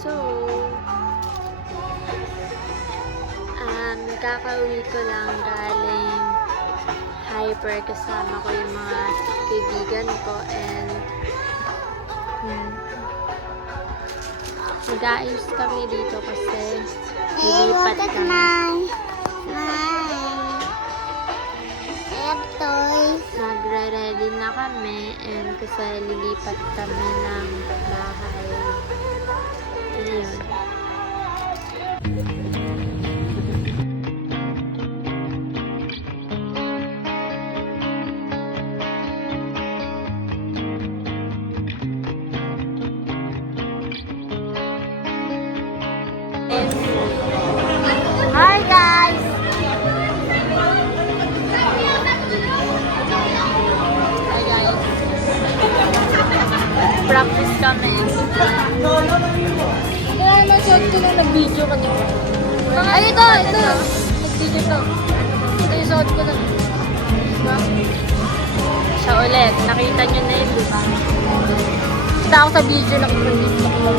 So, kakauwi ko lang galing Hyper. Kasama ko yung mga kaibigan ko and mag-aayos kami dito kasi lilipat kami. Nagre-ready na kami and kasi lilipat kami ng bahay. Ayun. Hi guys! Hi guys! Practice kami. Kaya nasuot ko na nag-video kanina. Ay, ito! Nag-video to. Ito yung suot ko na. Diba? Siya ulit. Nakita nyo na yun, diba? Kita ako sa video na kumandito ko.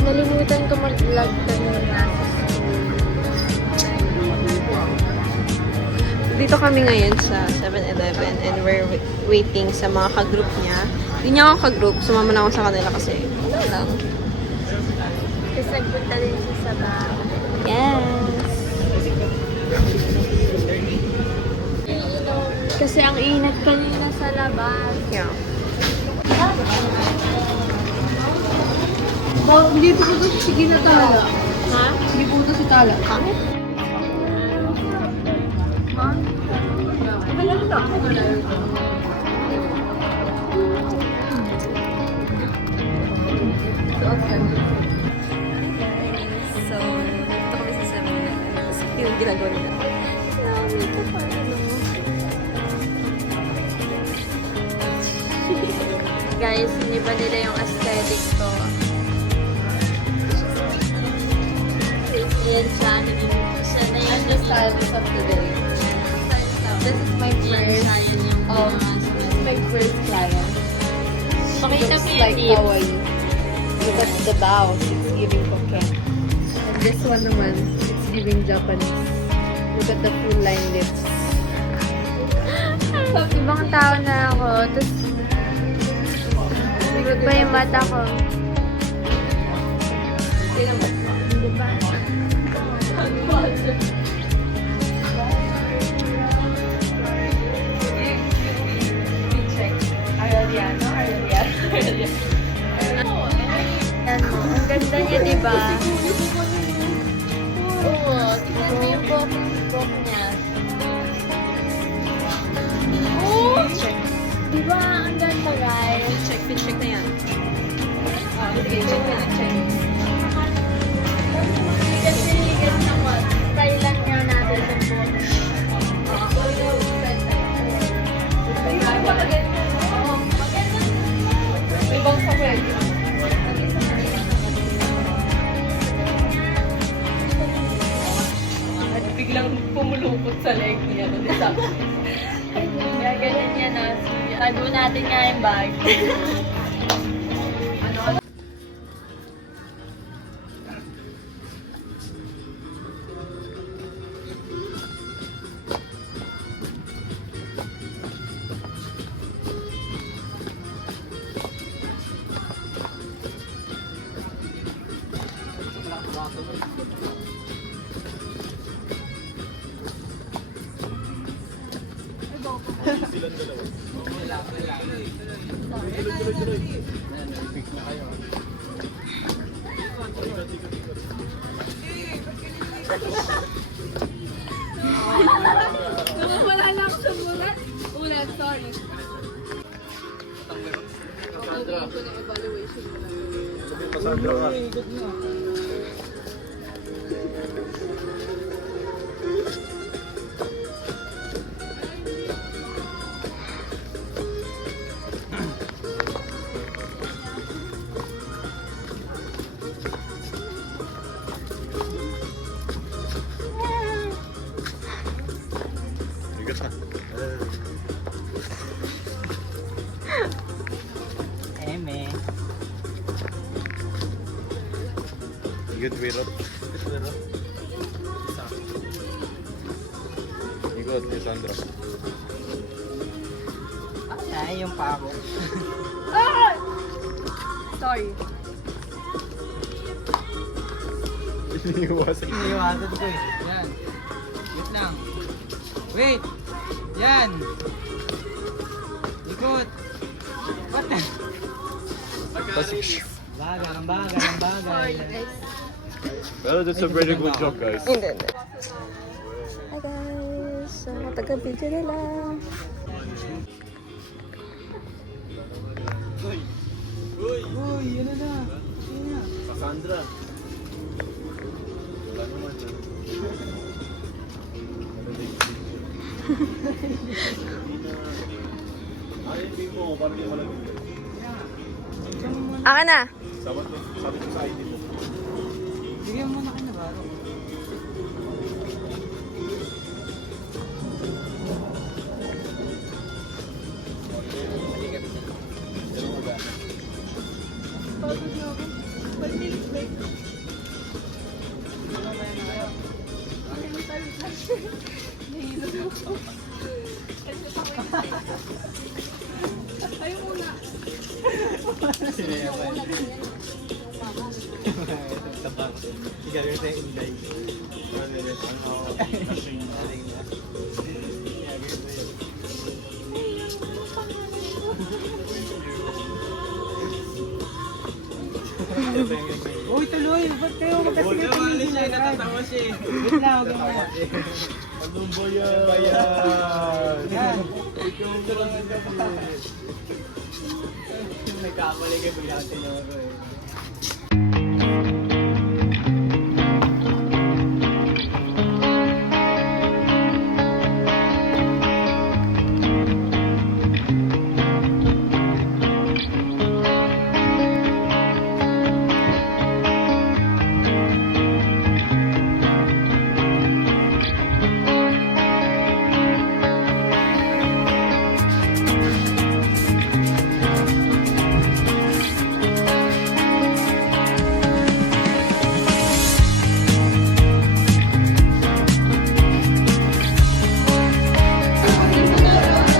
Nalimutan ko mag-vlog kanina. Dito kami ngayon sa 7-Eleven and we're waiting sa mga ka-group niya. Hindi niya ako ka-group, sumama na ako sa kanila kasi wala lang. Kasi nagpunta rin siya sa bahay. Yes! Kasi ang inat kanina sa labas. Yeah. Hindi po ito sige na tala. Ha? Hindi po ito si tala. Pangit? So, dito kami sa 7-Eleven. Kasi yung ginagawa nila. Namin ko pa ano. Guys, iniba nila yung aesthetic ko. Ayan siya, siya na yung The style is up to date. This is my first client. Pakita Looks mo yung like lips. Hawaii. Look at the bows. It's giving Phuket. And this one naman, it's giving Japanese. Look at the full line lips. Ibang tao na ako. Tapos, good ba yung mata ko? Diba? Ang ganda niya, diba? Oo, tingnan mo yung buhok niya. Oh! Diba? Ang ganda, guys. Check na yan. Sige, check na, check. Kasi ganyan ako. Stylan nga natin yung buhok. May bangsa ko yan. At biglang pumulupot sa leg niya. Kaya ganyan yan na. Tago natin nga yung bag. Wala na ako sa mulat. Ulan, sorry. Ito na evaluation mo lang. Ikot na. Eme. Ikot, wirot. Ikot, ni Sandra. Ay, yung pa ako. Sorry. Iniiwasan. Iniwasan ko eh. Yan. Wait lang. Wait! Yan! Ikot! What the? Bagal, ang bagal, ang bagal. Well, that's a very good job, guys. Hindi. Hi guys! So, taga-video na lang. Uy, yun na. Yun na. Sandra. Wala naman yan. Ayun mo, parang di malamig. Aka na! Sabi ko sa ID mo. Bigyan mo na kayo na baro. Sigaro sa Inday. Uy, tuloy! Ba't kayo magkasigat yung hindi siya? Natatawa siya eh. Wait lang, huwag yung mga. Anong bayan? Yan. Nagkamali ka bigla tinuro eh.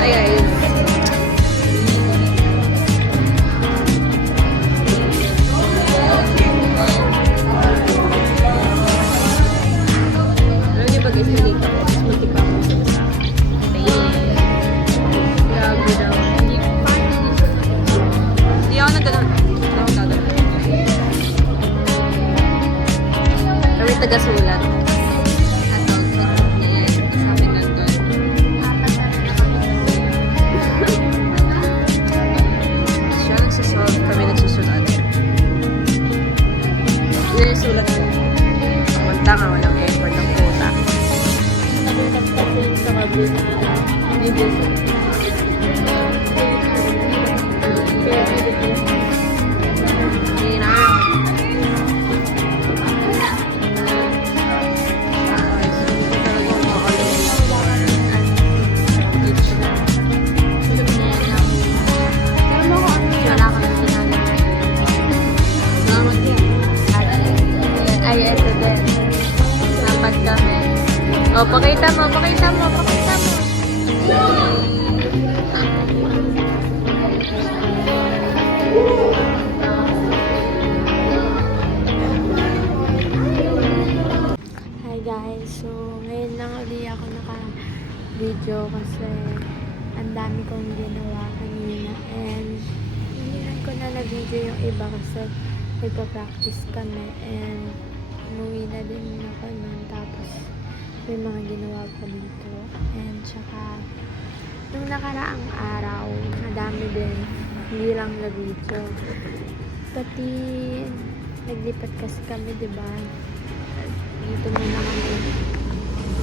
Hi guys! Alam niyo ba guys, nalito ako. Mas multi pa ako sa isa. Grabe daw. Hindi ako nagano'n. Hindi ako gagawin. Kami taga-sulat. Siya nagsasolve, kami nagsusulat. Yun yung sulat ko. Pumunta nga, walang effort ng puta. Nakita ko kasi sa kabila. Hindi sa... Hindi na. Guys, hindi ko talaga makakalong before and teach na. Wala kami sinali. Salamat din. Ay, ito din. Dapat kami. O, pakita mo. Hi guys, so ngayon lang ulit ako naka-video kasi ang dami kong ginawa kanina and hindi ko na na-video yung iba kasi nagpa-practice kami and umuwi na din ako nun tapos may mga ginawa pa dito and tsaka nung nakaraang araw madami din hindi lang na-video pati naglipat kasi kami diba dito muna kami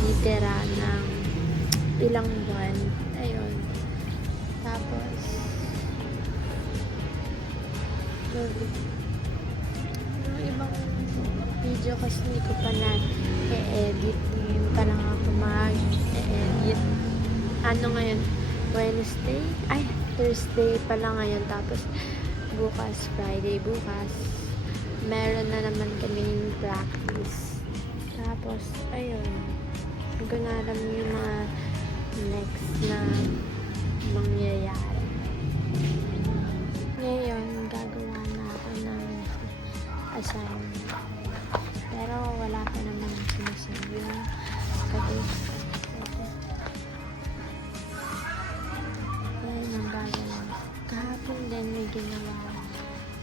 litera ng ilang buwan ayun tapos yung ibang video kasi hindi ko pa na e-edit ngayon pa lang ako mag-e-edit ano ngayon? Wednesday? Ay, Thursday pala ngayon. Tapos, bukas, Friday, bukas. Meron na naman kaming practice. Tapos, ayun. Hindi ko na alam yung mga next na mangyayari. Ngayon, gagawa na ako ng assignment. Pero wala pa naman sinasabi yung sabi. Ayan ang bago lang. Kahapon din may ginawa ako.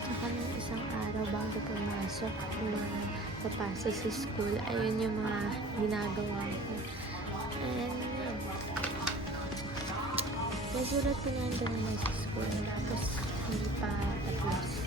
Saka nung isang araw bago pumasok, papasok sa school, ayun yung mga ginagawa ko. And yun. Nasulat ko na ito naman sa school. Tapos hindi pa tapos.